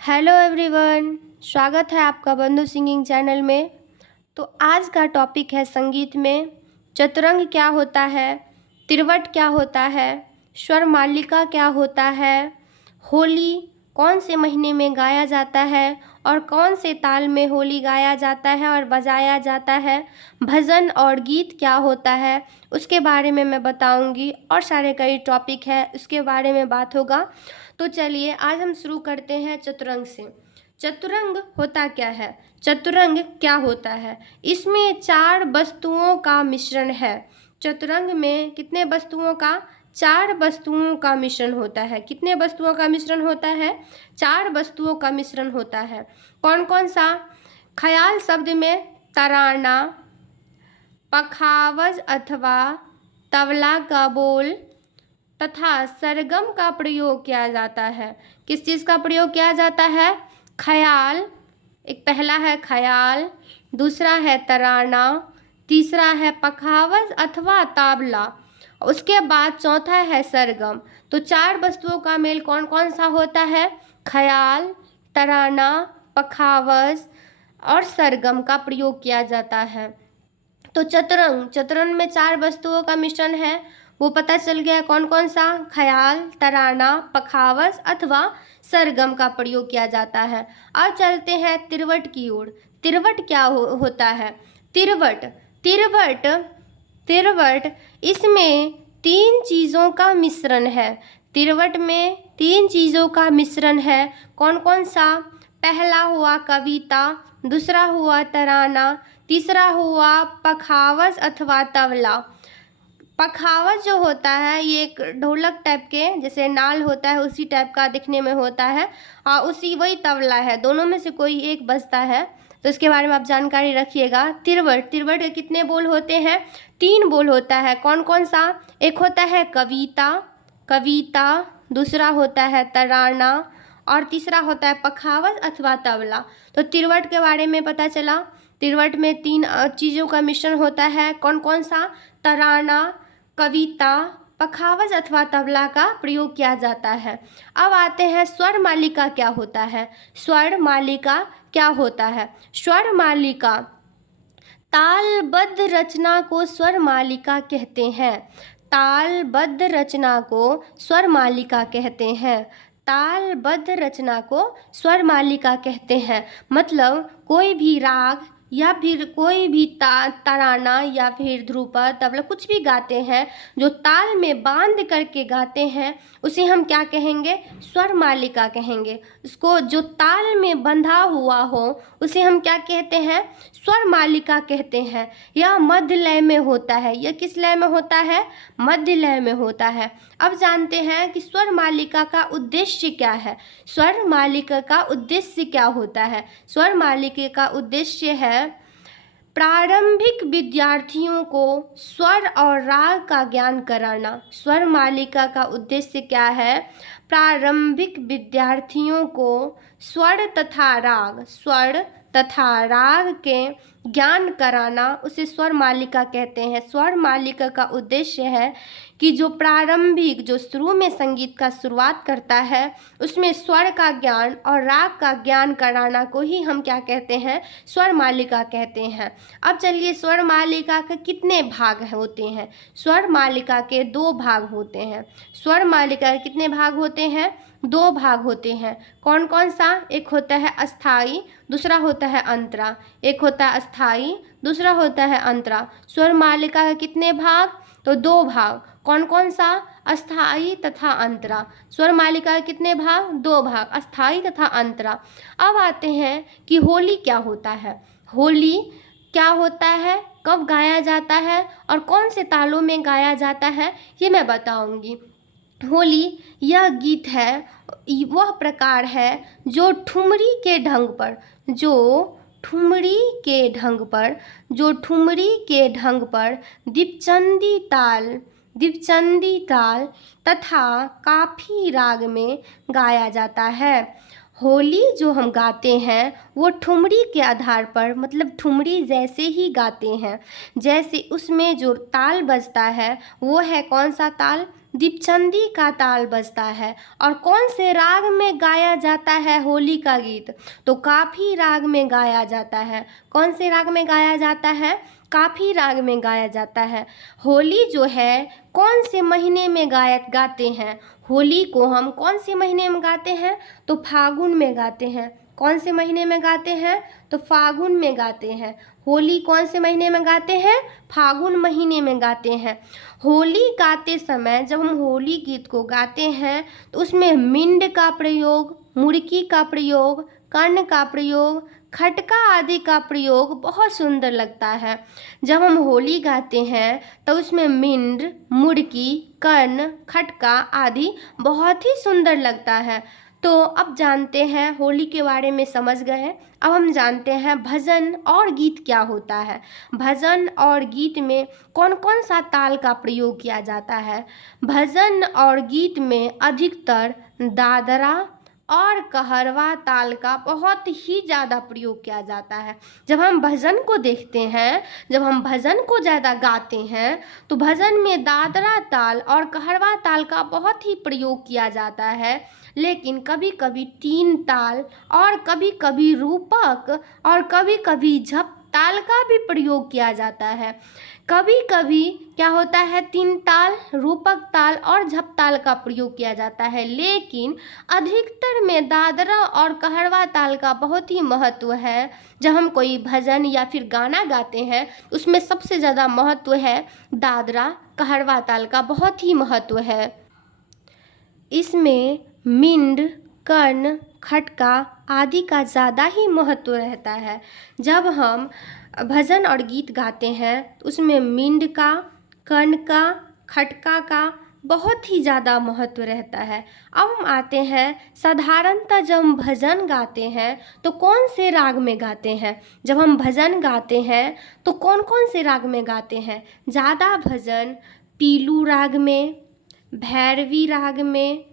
Hello everyone, स्वागत है आपका बंधु सिंगिंग चैनल में। तो आज का टॉपिक है संगीत में चतुरंग क्या होता है, तिरवट क्या होता है, स्वर मालिका क्या होता है, होली कौन से महीने में गाया जाता है और कौन से ताल में होली गाया जाता है और बजाया जाता है, भजन और गीत क्या होता है उसके बारे में मैं बताऊंगी। और सारे कई टॉपिक है उसके बारे में बात होगा। तो चलिए आज हम शुरू करते हैं चतुरंग से। चतुरंग होता क्या है, चतुरंग क्या होता है? इसमें 4 वस्तुओं का मिश्रण है। चतुरंग में कितने वस्तुओं का? 4 वस्तुओं का मिश्रण होता है। कितने वस्तुओं का मिश्रण होता है? 4 वस्तुओं का मिश्रण होता है। कौन कौन सा? ख्याल शब्द में तराना, पखावज अथवा तबला का बोल तथा सरगम का प्रयोग किया जाता है। किस चीज़ का प्रयोग किया जाता है? ख्याल, एक पहला है ख्याल, दूसरा है तराना, तीसरा है पखावज अथवा ताबला, उसके बाद चौथा है सरगम। तो 4 वस्तुओं का मेल कौन कौन सा होता है? ख्याल, तराना, पखावज और सरगम का प्रयोग किया जाता है। तो चतुरंग में 4 वस्तुओं का मिश्रण है, वो पता चल गया। कौन कौन सा? ख्याल, तराना, पखावज अथवा सरगम का प्रयोग किया जाता है। अब चलते हैं तिरवट की ओर। तिरवट क्या होता है? तिरवट तिरवट तिरवट इसमें 3 चीज़ों का मिश्रण है। तिरवट में 3 चीज़ों का मिश्रण है। कौन कौन सा? पहला हुआ कविता, दूसरा हुआ तराना, तीसरा हुआ पखावज अथवा तबला। पखावज जो होता है ये एक ढोलक टाइप के जैसे नाल होता है उसी टाइप का दिखने में होता है और उसी वही तबला है, दोनों में से कोई एक बजता है। तो इसके बारे में आप जानकारी रखिएगा। तिरवट के कितने बोल होते हैं? 3 बोल होता है। कौन कौन सा? एक होता है कविता, दूसरा होता है तराना और तीसरा होता है पखावज अथवा तबला। तो तिरवट के बारे में पता चला। तिरवट में 3 चीज़ों का मिश्रण होता है। कौन कौन सा? तराना, कविता, पखावज अथवा तबला का प्रयोग किया जाता है। अब आते हैं स्वर मालिका क्या होता है। स्वर मालिका क्या होता है? स्वर मालिका तालबद्ध रचना को स्वर मालिका कहते हैं। तालबद्ध रचना को स्वर मालिका कहते हैं। तालबद्ध रचना को स्वर मालिका कहते हैं। मतलब कोई भी राग या फिर कोई भी तराना या फिर ध्रुपद तबला कुछ भी गाते हैं जो ताल में बांध करके गाते हैं उसे हम क्या कहेंगे? स्वर मालिका कहेंगे। उसको जो ताल में बंधा हुआ हो उसे हम क्या कहते हैं? स्वर मालिका कहते हैं। यह मध्य लय में होता है। यह किस लय में होता है? मध्य लय में होता है। अब जानते हैं कि स्वर मालिका का उद्देश्य क्या है। स्वर मालिका का उद्देश्य क्या होता है? स्वर मालिका का उद्देश्य है प्रारंभिक विद्यार्थियों को स्वर और राग का ज्ञान कराना। स्वर मालिका का उद्देश्य क्या है? प्रारंभिक विद्यार्थियों को स्वर तथा राग के ज्ञान कराना, उसे स्वर मालिका कहते हैं। स्वर मालिका का उद्देश्य है कि जो प्रारंभिक जो शुरू में संगीत का शुरुआत करता है उसमें स्वर का ज्ञान और राग का ज्ञान कराना को ही हम क्या कहते हैं? स्वर मालिका कहते हैं। अब चलिए स्वर मालिका के कितने भाग होते हैं? स्वर मालिका के 2 भाग होते हैं। स्वर मालिका के कितने भाग होते हैं? 2 भाग होते हैं। कौन कौन सा? एक होता है अस्थाई, दूसरा होता है अंतरा। एक होता है अस्थाई, दूसरा होता है अंतरा। स्वर मालिका के कितने भाग? तो 2 भाग। कौन कौन सा? अस्थाई तथा अंतरा। स्वर मालिका के कितने भाग? 2 भाग, अस्थाई तथा अंतरा। अब आते हैं कि होली क्या होता है। होली क्या होता है, कब गाया जाता है और कौन से तालों में गाया जाता है, ये मैं बताऊंगी। होली यह गीत है, वह प्रकार है जो ठुमरी के ढंग पर दीपचंदी ताल तथा काफी राग में गाया जाता है। होली जो हम गाते हैं वो ठुमरी के आधार पर, मतलब ठुमरी जैसे ही गाते हैं। जैसे उसमें जो ताल बजता है वो है कौन सा ताल? दीपचंदी का ताल बजता है। और कौन से राग में गाया जाता है होली का गीत? तो काफी राग में गाया जाता है। कौन से राग में गाया जाता है? काफी राग में गाया जाता है। होली जो है कौन से महीने में गाते हैं? होली को हम कौन से महीने में गाते हैं? तो फागुन में गाते हैं। कौन से महीने में गाते हैं? तो फागुन में गाते हैं। होली कौन से महीने में गाते हैं? फागुन महीने में गाते हैं। होली गाते समय जब हम होली गीत को गाते हैं तो उसमें मिंड का प्रयोग, मुड़की का प्रयोग, कर्ण का प्रयोग, खटका आदि का प्रयोग बहुत सुंदर लगता है। जब हम होली गाते हैं तो उसमें मिंड, मुड़की, कर्ण, खटका आदि बहुत ही सुंदर लगता है। तो अब जानते हैं, होली के बारे में समझ गए। अब हम जानते हैं भजन और गीत क्या होता है। भजन और गीत में कौन कौन सा ताल का प्रयोग किया जाता है? भजन और गीत में अधिकतर दादरा और कहरवा ताल का बहुत ही ज़्यादा प्रयोग किया जाता है। जब हम भजन को देखते हैं, जब हम भजन को ज़्यादा गाते हैं तो भजन में दादरा ताल और कहरवा ताल का बहुत ही प्रयोग किया जाता है। लेकिन कभी कभी तीन ताल और कभी कभी रूपक और कभी कभी झप ताल का भी प्रयोग किया जाता है। कभी कभी क्या होता है, तीन ताल, रूपक ताल और झप ताल का प्रयोग किया जाता है। लेकिन अधिकतर में दादरा और कहरवा ताल का बहुत ही महत्व है। जब हम कोई भजन या फिर गाना गाते हैं उसमें सबसे ज़्यादा महत्व है दादरा कहरवा ताल का, बहुत ही महत्व है। इसमें मिंड, कर्ण, खटका आदि का ज़्यादा ही महत्व रहता है। जब हम भजन और गीत गाते हैं तो उसमें मिंड का, कर्ण का, खटका का बहुत ही ज़्यादा महत्व रहता है। अब हम आते हैं साधारणतः जब हम भजन गाते हैं तो कौन से राग में गाते हैं? जब हम भजन गाते हैं तो कौन कौन से राग में गाते हैं? ज़्यादा भजन पीलू राग में, भैरवी राग में,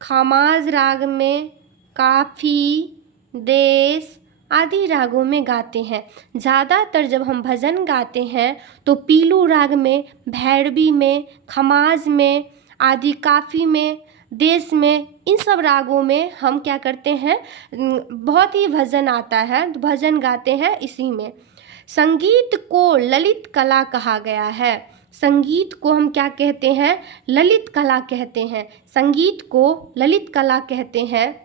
खमाज राग में, काफी, देश आदि रागों में गाते हैं। ज़्यादातर जब हम भजन गाते हैं तो पीलू राग में, भैरवी में, खमाज में आदि, काफी में, देश में, इन सब रागों में हम क्या करते हैं, बहुत ही भजन आता है तो भजन गाते हैं इसी में। संगीत को ललित कला कहा गया है। संगीत को हम क्या कहते हैं? ललित कला कहते हैं। संगीत को ललित कला कहते हैं।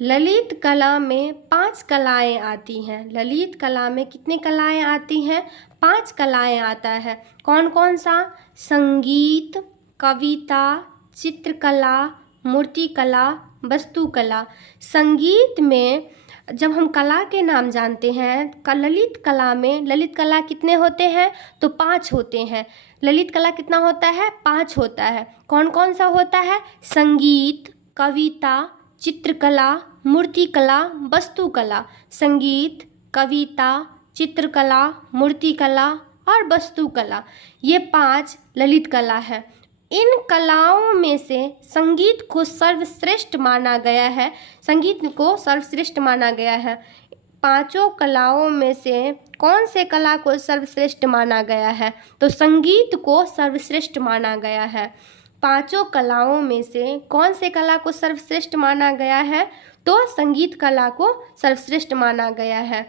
ललित कला में 5 कलाएं आती हैं। ललित कला में कितनी कलाएं आती हैं? 5 कलाएं आता है। कौन कौन सा? संगीत, कविता, चित्रकला, मूर्तिकला, वस्तुकला। संगीत में जब हम कला के नाम जानते हैं, ललित कला में, ललित कला कितने होते हैं? तो 5 होते हैं। ललित कला कितना होता है? 5 होता है। कौन कौन सा होता है? संगीत, कविता, चित्रकला, मूर्तिकला, वस्तुकला। संगीत, कविता, चित्रकला, मूर्तिकला और वस्तुकला, ये 5 ललित कला है। इन कलाओं में से संगीत को सर्वश्रेष्ठ माना गया है। संगीत को सर्वश्रेष्ठ माना गया है। 5 कलाओं में से कौन से कला को सर्वश्रेष्ठ माना गया है? तो संगीत को सर्वश्रेष्ठ माना गया है। 5 कलाओं में से कौन से कला को सर्वश्रेष्ठ माना गया है? तो संगीत कला को सर्वश्रेष्ठ माना गया है।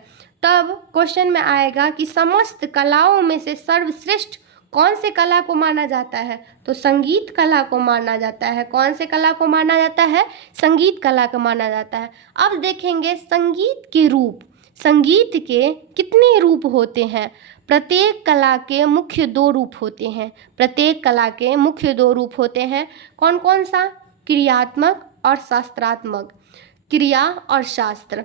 तब क्वेश्चन में आएगा कि समस्त कलाओं में से सर्वश्रेष्ठ कौन से कला को माना जाता है? तो संगीत कला को माना जाता है। कौन से कला को माना जाता है? संगीत कला को माना जाता है। अब देखेंगे संगीत के रूप। संगीत के कितने रूप होते हैं? प्रत्येक कला के मुख्य 2 रूप होते हैं। प्रत्येक कला के मुख्य 2 रूप होते हैं। कौन कौन सा? क्रियात्मक और शास्त्रात्मक। क्रिया और शास्त्र।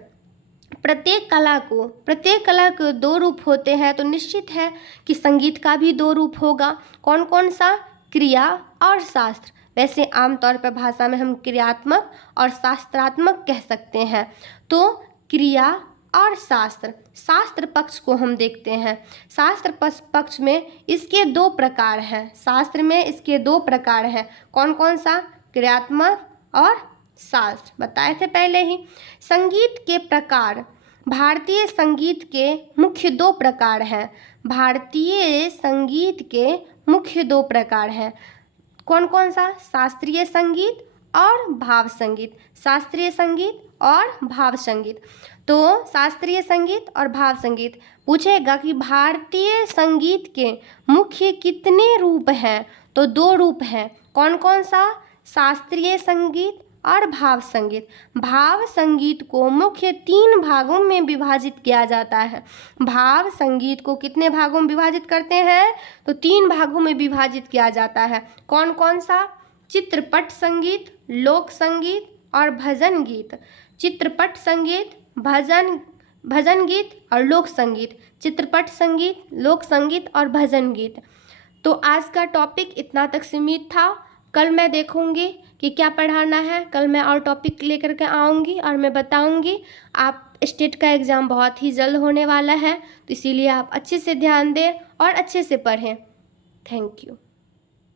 प्रत्येक कला के 2 रूप होते हैं तो निश्चित है कि संगीत का भी 2 रूप होगा। कौन कौन सा? क्रिया और शास्त्र। वैसे आमतौर पर भाषा में हम क्रियात्मक और शास्त्रात्मक कह सकते हैं। तो क्रिया और शास्त्र। शास्त्र पक्ष को हम देखते हैं। शास्त्र पक्ष में इसके 2 प्रकार हैं। शास्त्र में इसके 2 प्रकार हैं। कौन कौन सा? क्रियात्मक और शास्त्र, बताए थे पहले ही। संगीत के प्रकार। भारतीय संगीत के मुख्य 2 प्रकार हैं। भारतीय संगीत के मुख्य दो प्रकार हैं। कौन कौन सा? शास्त्रीय संगीत और भाव संगीत। शास्त्रीय संगीत और भाव संगीत। तो शास्त्रीय संगीत और भाव संगीत पूछेगा कि भारतीय संगीत के मुख्य कितने रूप हैं? तो 2 रूप हैं। कौन कौन सा? शास्त्रीय संगीत और भाव संगीत। भाव संगीत को मुख्य 3 भागों में विभाजित किया जाता है। भाव संगीत को कितने भागों में विभाजित करते हैं? तो 3 भागों में विभाजित किया जाता है। कौन कौन सा? चित्रपट संगीत, लोक संगीत और भजन गीत। चित्रपट संगीत, भजन गीत और लोक संगीत। चित्रपट संगीत, लोक संगीत और भजन गीत। तो आज का टॉपिक इतना तक सीमित था। कल मैं देखूंगी कि क्या पढ़ाना है। कल मैं और टॉपिक लेकर के आऊँगी और मैं बताऊंगी। आप स्टेट का एग्ज़ाम बहुत ही जल्द होने वाला है, तो इसीलिए आप अच्छे से ध्यान दें और अच्छे से पढ़ें। Thank you.